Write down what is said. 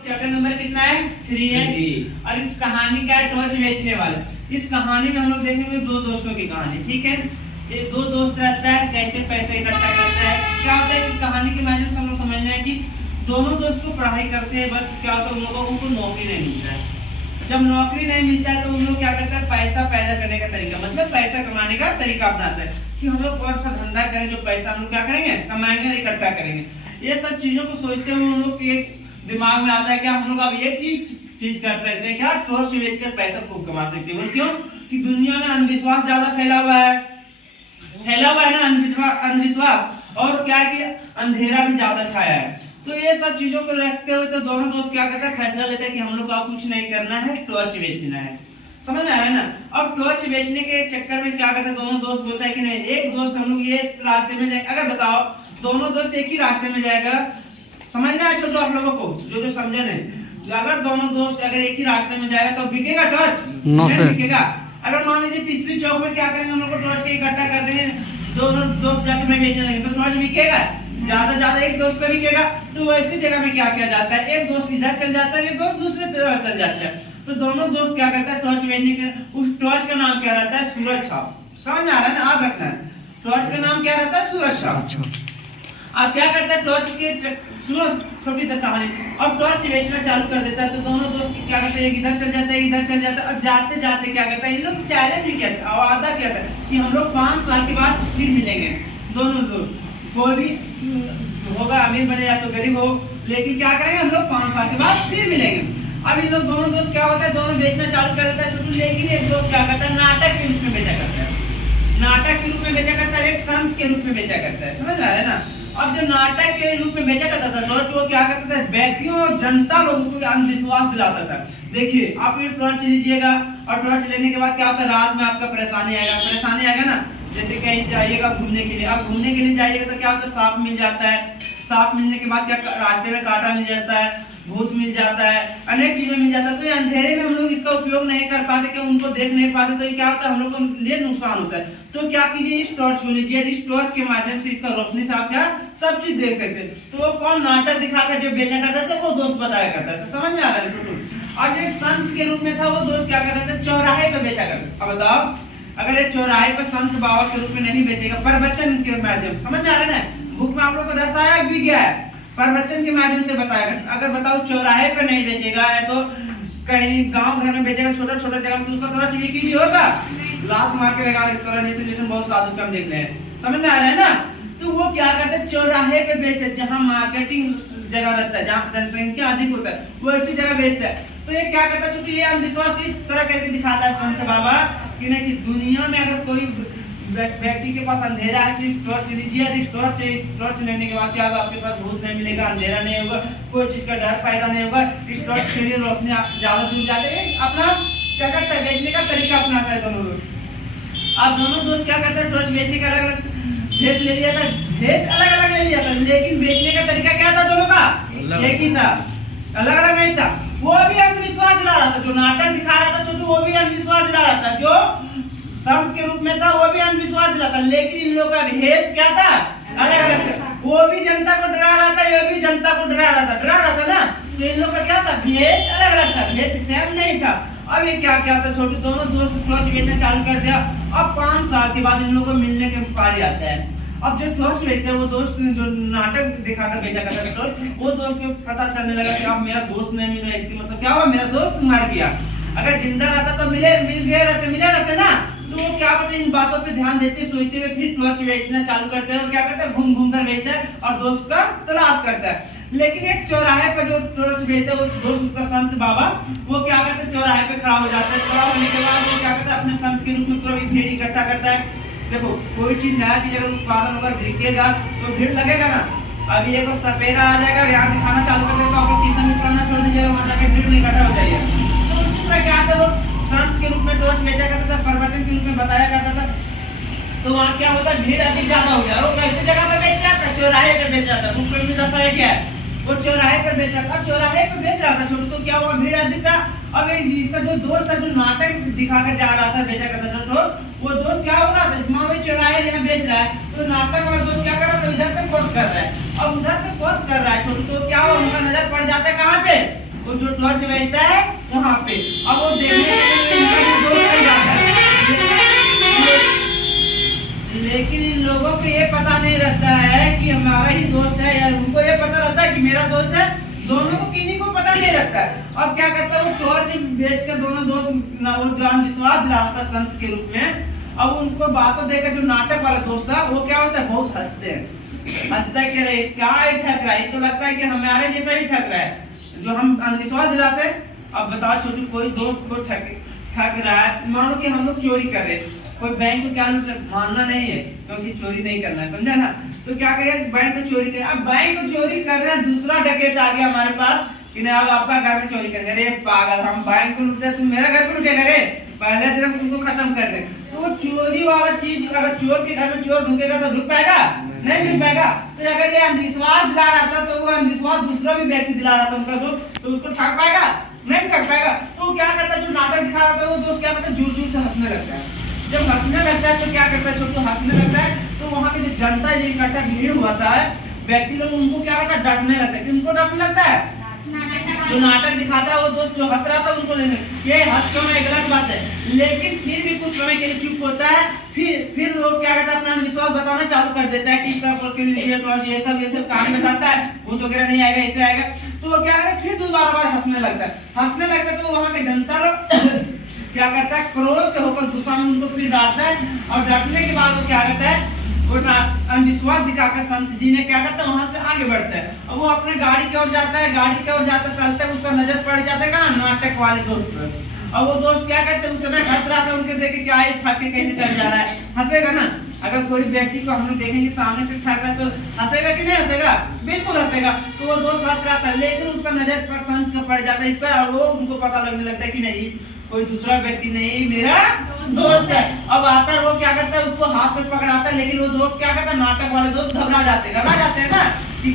Chapter number कितना है 3 है। और इस कहानी का है टॉर्च बेचने वाला। इस कहानी में हम लोग देखेंगे दो दोस्तों की कहानी। ठीक है, ये दो दोस्त रहता है, कैसे पैसे इकट्ठा करता है। क्या होता है कि कहानी के माध्यम से हम लोग समझना है कि दोनों दोस्त को पढ़ाई करते हैं, बस क्या होता है उन लोगों को उनको नौकरी नहीं मिलता है। जब नौकरी नहीं मिलता है तो उन लोग क्या करते हैं, पैसा पैदा करने का तरीका, मतलब पैसा कमाने का तरीका अपनाते हैं कि हम लोग कौन सा धंधा करें जो पैसा हम लोग क्या करेंगे, कमाएंगे और इकट्ठा करेंगे। ये सब चीजों को सोचते हुए उन लोग के दिमाग में आता है क्या हम लोग अब ये चीज कर सकते हैं, क्या टॉर्च बेचकर पैसा खूब कमा सकते हैं। क्यों कि दुनिया में अंधविश्वास ज्यादा फैला हुआ है ना, अंधविश्वास, और क्या कि अंधेरा भी ज्यादा छाया है। तो ये सब चीजों को रखते हुए तो दोनों दोस्त क्या करते हैं, फैसला लेते हैं कि हम लोग को कुछ नहीं करना है, टॉर्च बेचना है। समझ में आ रहा है ना। अब टॉर्च बेचने के चक्कर में क्या करते हैं, दोनों दोस्त बोलता है कि नहीं, एक दोस्त हम लोग ये रास्ते में जाए। अगर बताओ दोनों दोस्त एक ही रास्ते में जाएगा, समझना है छोटो आप लोगों को, जो समझे नहीं, अगर दोनों दोस्त अगर एक ही रास्ते में जाएगा तो बिकेगा टॉर्च? नहीं बिकेगा। अगर मान लीजिए तीसरी चौक में क्या करेंगे, हम लोग को टॉर्च के इकट्ठा कर देंगे, दोनों दोस्त जाके मैं बेचने लगेंगे तो टॉर्च बिकेगा? ज्यादा ज्यादा एक दोस्त का बिकेगा। तो वैसी जगह में क्या किया जाता है, एक दोस्त इधर चल जाता है, एक दोस्त दूसरे तरफ चल जाता है। तो दोनों दोस्त क्या करता है, टॉर्च बेचने के, उस टॉर्च का नाम क्या रहता है, सूरज छाप। समझ में आ रहा है ना, याद रखना है। टॉर्च का नाम क्या रहता है, सूरज छाप। अब क्या करता है, टॉर्च के छोटी कहानी, और टॉर्च बेचना चालू कर देता है। तो दोनों दोस्त क्या करते हैं, इधर चल जाता है, इधर चल जाता है। अब जाते जाते क्या करता है, इन लोग चैलेंज भी किया था, वादा किया था कि हम लोग 5 साल के बाद फिर मिलेंगे। दोनों दोस्त, कोई भी होगा, अमीर बने या तो गरीब हो, लेकिन क्या करेंगे हम लोग 5 साल के बाद फिर मिलेंगे। अब इन लोग दोनों दोस्त क्या होता है, दोनों बेचना चालू कर देता है छोटू। लेकिन एक दोस्त क्या करता है, नाटक के रूप में बेचा करता है, नाटक के रूप में बेचा करता है, एक संत के रूप में बेचा करता है। समझ आ रहा है ना। अब जो नाटक के रूप में बेचा करता था टॉर्च, वो क्या करता था, व्यक्तियों और जनता लोगों को अंधविश्वास दिलाता था। देखिए आप ये टॉर्च लीजिएगा, और टॉर्च लेने के बाद क्या होता है, रात में आपका परेशानी आएगा ना। जैसे कहीं जाइएगा घूमने के लिए, अब घूमने के लिए जाइएगा तो क्या होता है, सांप मिल जाता है। सांप मिलने के बाद क्या, रास्ते में कांटा मिल जाता है, भूत मिल जाता है, अनेक चीजें मिल जाता है। तो ये अंधेरे में हम लोग इसका उपयोग नहीं कर पाते, कि उनको देख नहीं पाते, तो ये क्या होता है, हम लोग को लिए नुकसान होता है। तो क्या कीजिए, इस टॉर्च को लीजिए, इस टॉर्च के माध्यम से, इसका रोशनी से आप क्या सब चीज देख सकते हैं। तो वो कौन नाटक दिखाकर जो बेचा करता था, वो दोस्त बताया करता था। समझ में आ रहा है छोटू। और जो एक संत के रूप में था, वो दोस्त क्या करता था, चौराहे पे बेचा करता। अब बताओ अगर एक चौराहे पर संत बाबा के रूप में नहीं बेचेगा, प्रवचन के माध्यम, समझ में आ रहा है ना, बुक में आप लोग को दर्शाया भी गया है, प्रवचन के माध्यम से बताएगा। अगर बताओ चौराहे पे नहीं बेचेगा है, तो कहीं गांव घर में बेचेगा, छोटा छोटा जगह में, तो उसका टॉर्च बिक्री होगा, लाख मार के लगा। जैसे बहुत साधु कम देख रहे हैं, समझ में आ रहा है ना। तो वो क्या करते हैं, चौराहे पे बेचते हैं, जहाँ मार्केटिंग जगह रहता है, जहाँ जनसंख्या अधिक होता है, वो ऐसी जगह बेचता है। तो ये क्या करता है, चूंकि ये अंधविश्वास इस तरह करके दिखाता है संत बाबा कि नहीं, कि दुनिया में अगर कोई व्यक्ति के पास अंधेरा है तो इस टॉर्च लीजिए, इस टॉर्च लेने के बाद क्या होगा, आपके पास भूत नहीं मिलेगा, अंधेरा नहीं होगा, कोई चीज का डर पैदा नहीं होगा। इस टॉर्च के लिए रोशनी ज्यादा दूर जाते हैं, अपना क्या करता है, बेचने का तरीका अपनाता है दोनों लोग। अब दोनों दोस्त क्या करते हैं, टॉर्च बेचने का अलग अलग भेस ले लिया था, भेस अलग अलग ले लिया था, लेकिन बेचने का तरीका क्या था, दोनों का एक ही था, अलग अलग नहीं था। वो भी अंधविश्वास दिला रहा था, जो नाटक दिखा रहा था छोटू, वो भी अंधविश्वास दिला रहा था, जो संत के रूप में था वो भी अंधविश्वास दिला था। लेकिन इन लोगों का भेष क्या था, अलग अलग था। वो भी जनता को डरा रहा था, ये भी जनता को डरा रहा था ना। तो इन लोगों का क्या था, भेष अलग अलग था, भेष सेम नहीं था। अब ये क्या क्या था छोटू, दोनों दोस्त टॉर्च बेचना चालू कर दिया। अब 5 साल के बाद इन लोगों को मिलने के पारी आता है। अब जो टॉर्च बेचते हैं, वो दोस्त जो नाटक दिखाकर बेचा करता था टॉर्च, वो दोस्त को पता चलने लगा कि अब मेरा दोस्त नहीं मिल रहा, इसकी मतलब क्या हुआ, मेरा दोस्त मर गया। अगर जिंदा रहता तो मिले रहते ना। तो वो क्या पता इन बातों पे ध्यान देते सोचते हुए फिर टॉर्च बेचना चालू करते हैं, और क्या करते हैं, घूम घूम कर बेचता है और दोस्त का तलाश करता है। लेकिन एक चौराहे पर जो टॉर्च बेचता है, वो दोस्त का संत बाबा, वो क्या करते हैं, चौराहे पे खड़ा हो जाता है। खड़ा होने के बाद वो क्या करता है, अपने संत के रूप में पूरा भीड़ इकट्ठा करता है। देखो कोई चीज नया चीज अगर उत्पादन होगा, बिकेगा तो भीड़ लगेगा ना। अभी एक सपेरा आ जाएगा, यहाँ दिखाना चालू कर देगा, तो आप ट्यूशन में पढ़ना छोड़ दीजिएगा, वहां जाके भीड़ में इकट्ठा हो जाइए। तो उसी तरह क्या था, वो संत के रूप में टॉर्च बेचा करता था, प्रवचन के रूप में बताया करता था। तो वहाँ क्या होता है, भीड़ अधिक ज्यादा हो गया। वो कैसे जगह पे बेच रहा था, चौराहे पे बेच रहा था। बुक में दर्शाया क्या है, वो चौराहे पे बेच रहा था, चौराहे पे बेच रहा था छोटू। तो क्या हुआ, भीड़ अधिक था। अब इसका जो दोस्त था, जो नाटक दिखाकर जा रहा था, बेचा करता था, तो वो दोस्त क्या हो रहा था, मान लो चौराहे जहाँ बेच रहा है, तो नाटक वाला दोस्त क्या कर रहा था, इधर से क्रॉस कर रहा है, अब उधर से क्रॉस कर रहा है छोटू। तो क्या हुआ, उनका नजर पड़ जाता है कहाँ पे, वो जो टॉर्च बेचता है वहाँ पे। अब वो देखने के लिए इनका भी दोस्त चल जाता है, लेकिन इन लोगों को ये पता नहीं रहता है कि हमारा ही दोस्त है, या उनको ये पता रहता है कि मेरा दोस्त है। दोनों को किन्हीं को पता नहीं रहता है। अब क्या करता है, वो टॉर्च बेच कर दोनों दोस्त ना वो जो अंधविश्वास दिलाता संत के रूप में। अब उनको बातों देकर जो नाटक वाला दोस्त था वो क्या होता है, बहुत हंसते हैं। हंसता है, कह रहे क्या ही ठग रहा है, ये तो लगता है कि हमारे जैसा ही ठग रहा है जो हम अंधविश्वास दिलाते हैं। अब बताओ छोटू, कोई दोस्त को ठग रहा है, मान लो कि हम लोग चोरी कर रहे हैं, कोई बैंक को क्या मानना नहीं है क्योंकि चोरी नहीं करना है, समझा ना। तो क्या कहे, बैंक को चोरी कर, अब बैंक को चोरी कर रहे हैं, दूसरा डकैत आ गया हमारे पास कि नहीं अब आपका घर में चोरी कर, अरे पागल, हम बैंक को लूटते तुम मेरा घर पे लूटेगा रे, पहले दिन तुमको खत्म कर दे। तो वो चोरी वाला चीज, अगर चोर के घर में चोर ढुकेगा तो ढुक पाएगा, नहीं ढुक पाएगा। तो अगर ये अंधविश्वास दिला रहा था तो वो अंधविश्वास दूसरा भी व्यक्ति दिला रहा था उनका दोस्त, तो उसको ठग पाएगा, नहीं ठग पाएगा। तो क्या करता है, जो नाटक दिखा रहा था वो दोस्त क्या करता है, जोर जोर से हंसने लगता है। जब हंसने लगता है तो क्या करता है, छोटू हंसने लगता है तो वहाँ पे जो जनता जो इकट्ठा भीड़ हुआ है व्यक्ति लोग, उनको क्या करता है, डरने लगता है। किनको डरने लगता है, जो नाटक दिखाता है वो दोस्त जो हंस रहा था उनको लेने, ये हंस क्यों है, गलत बात है। लेकिन फिर भी कुछ समय के लिए चुप होता है, फिर वो क्या करता है, अपना विश्वास बताना चालू कर देता है कि इस तरह ये सब कहानी बताता है, भूत वगैरह नहीं आएगा, इससे आएगा। तो वो क्या है, फिर दोबारा बार हंसने लगता है। तो वहाँ के जनता लोग क्या करता है, क्रोध से होकर गुस्सा में उनको फिर डांटता है, और डांटने के बाद वो क्या करता है, वो अंधविश्वास दिखाकर संत जी ने क्या करता है, वहां से आगे बढ़ता है। अब वो अपने गाड़ी की ओर जाता है, गाड़ी की ओर जाते चलते उसका नजर पड़ जाता है कहाँ, नाटक वाले दोस्त पर। और वो दोस्त क्या करते हैं, उस समय हंस रहा था, उनके देख के क्या है, ठग के कैसे चल जा रहा है, हंसेगा ना। अगर कोई व्यक्ति को हम लोग देखेंगे सामने से ठग रहा है तो हंसेगा कि नहीं हंसेगा, बिल्कुल हंसेगा। तो वो दोस्त हंस रहा था, लेकिन उसका नजर पर संत का पड़ जाता है इस पर, और वो उनको पता लगने लगता है कि नहीं कोई दूसरा व्यक्ति नहीं, मेरा दोस्त है। अब आता है, वो क्या करता है, उसको हाथ में पकड़ाता है, लेकिन वो दोस्त क्या करता है, नाटक वाले दोस्त घबरा जाते हैं ना।